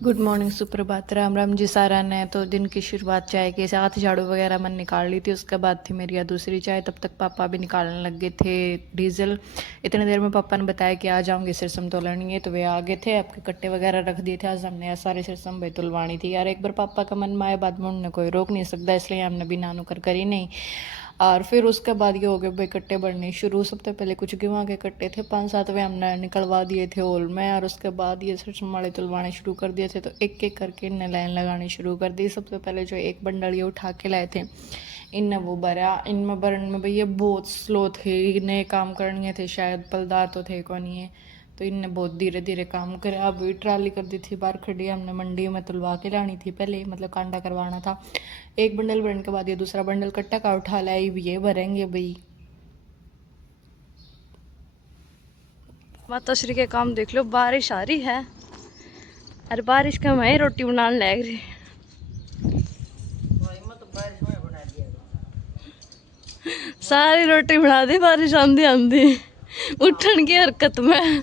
Good morning, सुप्रभात, राम राम जी सारा ने। तो दिन की शुरुआत चाय के साथ झाड़ू वगैरह मैंने निकाल ली थी। उसके बाद थी मेरी दूसरी चाय। तब तक पापा भी निकालने लग गए थे डीजल। इतनी देर में पापा ने बताया कि आ जाऊंगे सिरसम तोलनी है, तो वे आ गए थे। आपके कट्टे वगैरह रख दिए थे। आज हमने सारे सिरसम भाई तुलवानी थी यार। एक बार पापा का मन में आया, बाद में उन्होंने कोई रोक नहीं सकता, इसलिए हमने भी नानू कर करी नहीं। और फिर उसके बाद ये हो गए भाई कट्टे बढ़ने शुरू। सबसे पहले कुछ गेहूँ के कट्टे थे 5-7, वे हमने निकलवा दिए थे ओल में। और उसके बाद ये सरसों वाले तुलवाने शुरू कर दिए थे। तो एक एक करके इनने लाइन लगानी शुरू कर दी। सबसे पहले जो एक बंडल ये उठा के लाए थे, इनने वो भरा। इनमें भरने में भैया बहुत स्लो थे, नए काम करने थे, शायद पलदार तो थे को नहीं है। तो इनने बहुत धीरे धीरे काम करे। अब ट्राली कर दी थी बाहर खड़ी, हमने मंडी में तुलवा के लानी थी पहले, मतलब कांडा करवाना था। एक बंडल भरने के बाद ये दूसरा बंडल कट्टा का उठा लाई, ये भरेंगे भाई। माताश्री के काम देख लो, बारिश आ रही है। अरे बारिश का मैं रोटी बनाने लग रही। सारी रोटी बना दी बारिश आंधी आंधी उठन की हरकत में।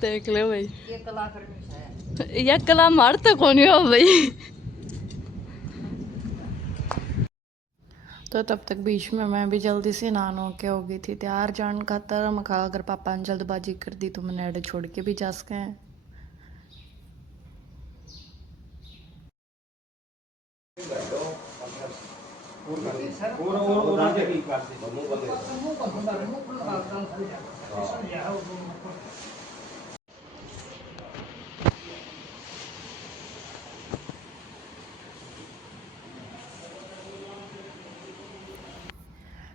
देख लो भाई, ये कला मारते कौन हो भाई। तो तब तक बीच में मैं भी जल्दी से नहा के हो गई थी तैयार जान खातर। मखा अगर पापा ने जल्दबाजी कर दी तो मैंने अड्डे छोड़ के भी जा सके।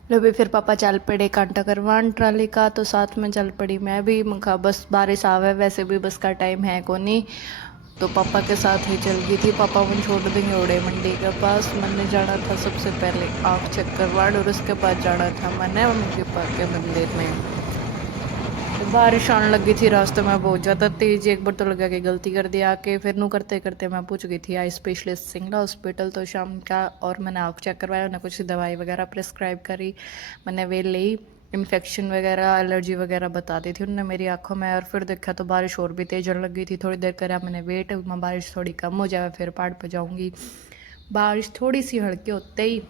लो भी फिर पापा चल पड़े कांटा करवान ट्राली का, तो साथ में चल पड़ी मैं भी। मखा बस बारिश आवे, वैसे भी बस का टाइम है को नहीं, तो पापा के साथ ही चल गई थी। पापा मुझे छोड़ देंगे ओड़े मंडी के पास। मैंने जाना था सबसे पहले आँख चेक करवाड़, और उसके बाद जाना था मैंने मम्मी के पास के मंदिर में। तो बारिश आने लगी थी रास्ते में बहुत ज़्यादा तेज। एक बार तो लगा कि गलती कर दिया आके, फिर नू करते करते मैं पूछ गई थी आई स्पेशलिस्ट सिंगला हॉस्पिटल। तो शाम का, और मैंने आँख चेक करवाया, उन्हें कुछ दवाई वगैरह प्रिस्क्राइब करी, मैंने वे ली। इन्फेक्शन वगैरह एलर्जी वगैरह बता दी थी उन्होंने मेरी आंखों में। और फिर देखा तो बारिश और भी तेज होने लगी थी। थोड़ी देर करा मैंने वेट, बारिश थोड़ी कम हो जाए फिर पहाड़ पर जाऊँगी। बारिश थोड़ी सी हल्की होते ही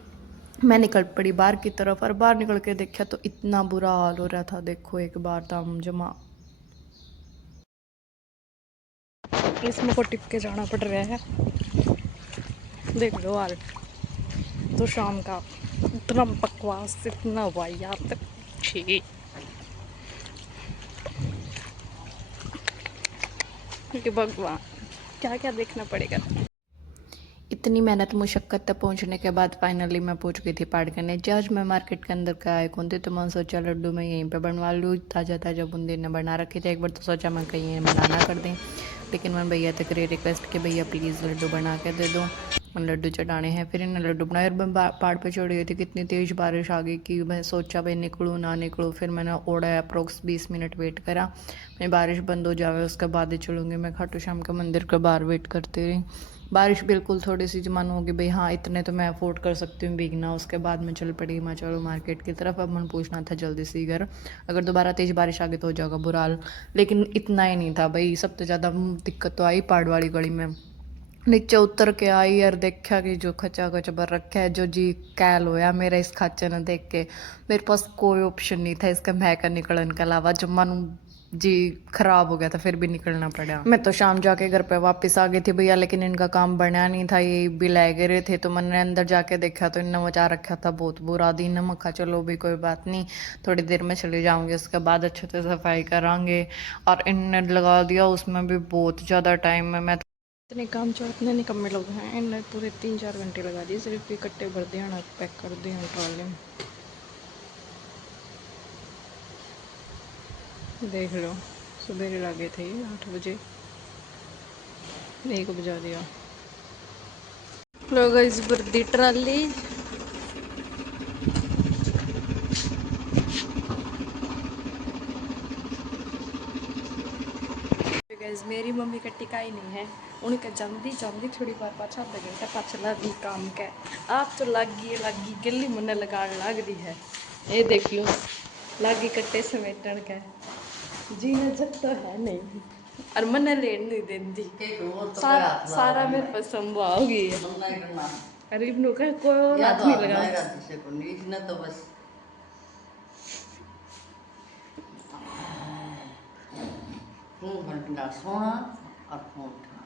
मैं निकल पड़ी बाहर की तरफ। और बाहर निकल के देखा तो इतना बुरा हाल हो रहा था, देखो एक बार दाम जमा। इसमें को टिप के जाना पड़ रहा है, देख लो हाल। तो शाम का इतना बकवास, इतना वाहियात, छी। कि भगवान, क्या क्या देखना पड़ेगा। इतनी मेहनत मुशक्क़त तक पहुंचने के बाद फाइनली मैं पहुंच गई थी पहाड़ करने। जज मैं मार्केट के अंदर का आए कौन थी, तो मैंने सोचा लड्डू मैं यहीं पे बनवा लूँ। ताज़ा ताज़ा बूंदी ने बना रखे थे। एक बार तो सोचा मैं कहीं बनाना कर दें, लेकिन मैं भैया तक रिक्वेस्ट कि भैया प्लीज़ लड्डू बना के दे दो, लड्डू चढ़ाने हैं। फिर इन्हें लड्डू बनाए। और मैं पहाड़ पे चढ़ी हुई थी, कितनी तेज़ बारिश आ गई कि मैं सोचा भाई निकलूँ ना निकलूँ। फिर मैंने ओढ़ा अप्रोक्स 20 मिनट वेट करा, मैं बारिश बंद हो जावे उसके बाद ही चलूँगी। मैं खाटू श्याम के मंदिर के बाहर वेट करती रही। बारिश बिल्कुल थोड़ी सी जमान होगी भाई, हाँ इतने तो मैं अफोर्ड कर सकती हूँ भीगना। उसके बाद मैं चल पड़ी, मैं चलो मार्केट की तरफ। अब मन पूछना था जल्दी से घर, अगर दोबारा तेज़ बारिश आ गई तो हो जाएगा बुरा हाल। लेकिन इतना ही नहीं था भाई, सबसे ज़्यादा दिक्कत तो आई पहाड़ वाली गली में। नीचे उतर के आई और देखा कि जो खचा खच भर रखा है, जो जी कैल होया मेरा इस खाचे ने देख के। मेरे पास कोई ऑप्शन नहीं था इसका महका निकलने के अलावा। जब मानो जी खराब हो गया था, फिर भी निकलना पड़ा। मैं तो शाम जाके घर पे वापस आ गई थी भैया, लेकिन इनका काम बना नहीं था, ये भी लाए गिरे थे। तो मैंने अंदर जाके देखा तो इनने मचा रखा था बहुत बुरा दिन। मखा चलो भी कोई बात नहीं, थोड़ी देर में चले जाऊंगे, उसके बाद अच्छे से सफाई करांगे। और इनने लगा दिया उसमें भी बहुत ज़्यादा टाइम है। मैं इतने काम चोर, इतने निकम्मे लोग हैं, इन्हें पूरे 3-4 घंटे लगा दिए सिर्फ ये कट्टे भर दिए ना, पैक कर दिए ट्रॉली में। देख लो, सवेरे लगे थे 8 बजे, 1 बजा दिया। लोग इस बर्दी ट्राली गाइस, मेरी मम्मी का टिकाई नहीं है, उनके जल्दी जल्दी थोड़ी बार पाछा आधा घंटा पाछला दी काम के। आप तो लागी गली मन लगान लग रही है। ये देख लो, लागी कट्टे समेटन के। जीने जग तो है नहीं और मन लेन नहीं देती सारा मेरे पास संभव होगी अरे इब्नू का कोई और हाथ नहीं लगा तो बस खून भरना सोना और खून उठना।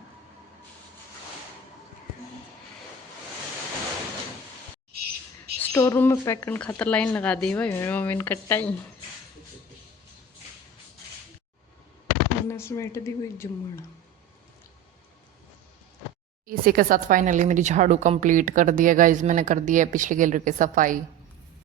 स्टोर रूम में पैक करने खातर लाइन लगा दी भाई मेरी मम्मी ने कटाई मैंने समेट दी हुई जम्मण। इसी के साथ फाइनली मेरी झाड़ू कंप्लीट कर दिया गाइस, मैंने कर दिया है पिछली गैलरी की सफाई।